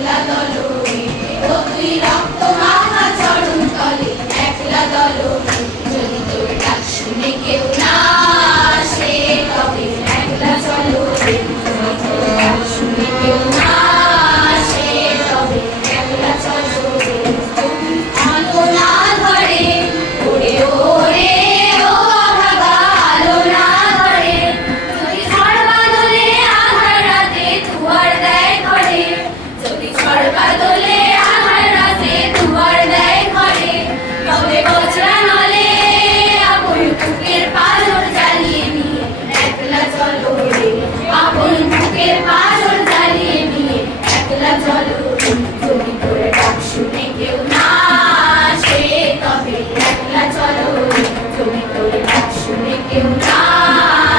একলা দলরে ও তুই রক্ত মাখা চরণ তলে একলা দলরে যদি তোর ডাক শুনে কেউ না আসে তবে একলা চলো রে যদি তোর ডাক শুনে কেউ না আসে তবে একলা চলো রে আলো না ধরে ওরে ওরে ও ভাগা আলো না ধরে যদি ঝড় বাদলে আধার রাতে দুয়ার দেয় ঘরে যদি ঝড় বাদলে আধার রাতে দুয়ার দেয় ঘরে তবে বজ্রা নলে আপন বুকের পাথর জ্বালিয়ে নিয়ে একলা চলো রে আপন বুকের পাথর জ্বালিয়ে নিয়ে একলা চলো রে যদি তোর ডাক শুনে কেউ না আসে তবে একলা চলো রে যদি তোর ডাক শুনে কেউ না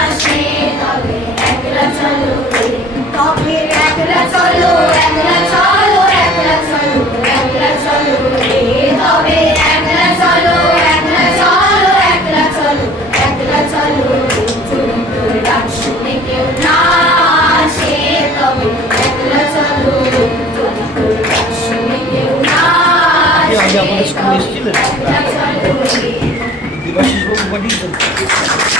আসে তবে একলা চলো রে তবে একলা চলো একলা চলো একলা চলো একলা চলো রে তবে একলা চলো একলা চলো একলা চলো একলা চলো রে যদি তোর ডাক শুনে কেউ না আসে তবে একলা চলো রে যদি তোর ডাক শুনে কেউ না আসে তবে একলা চলো রে দেবাশিস বাবু পাঠিয়েছেন।